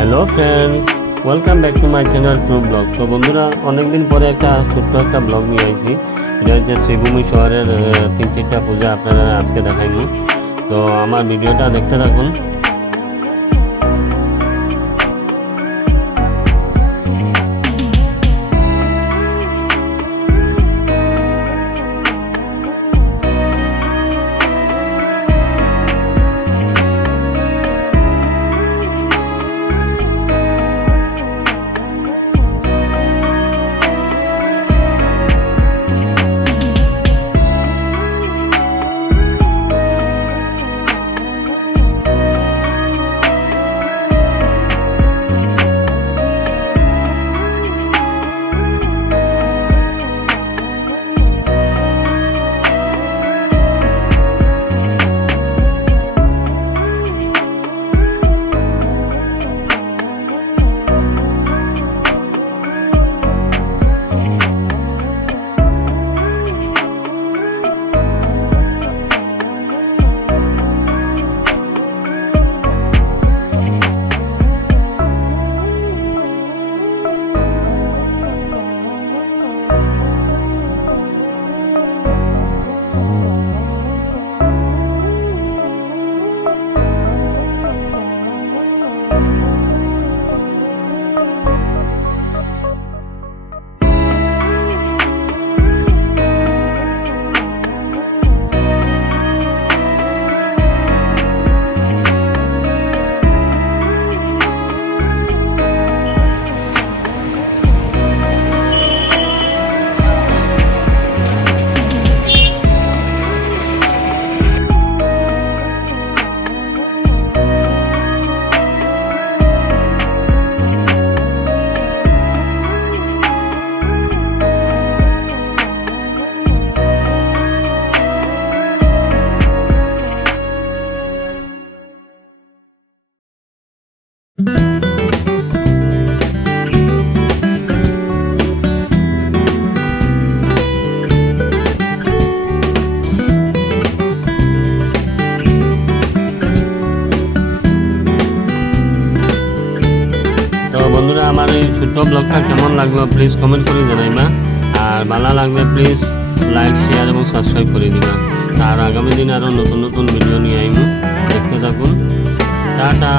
Hello friends welcome back to my channel true blog তো বন্ধুরা, অনেকদিন পরে একটা ছোট্ট একটা ব্লগ নিয়ে আইছি। এটা হচ্ছে শ্রীভূমি শহরের তিন চারটা পূজা আপনারা আজকে দেখাইনি। তো আমার ভিডিওটা দেখতে থাকুন। বন্ধুরা, আমার এই ছোট্ট ব্লগটা কেমন লাগল প্লিজ কমেন্ট করে জানাইবা। আর ভালো লাগলে প্লিজ লাইক শেয়ার এবং সাবস্ক্রাইব করে দিবা। আর আগামী দিনে আরও নতুন নতুন ভিডিও নিয়ে আইমু। দেখতে থাকুন। টাটা।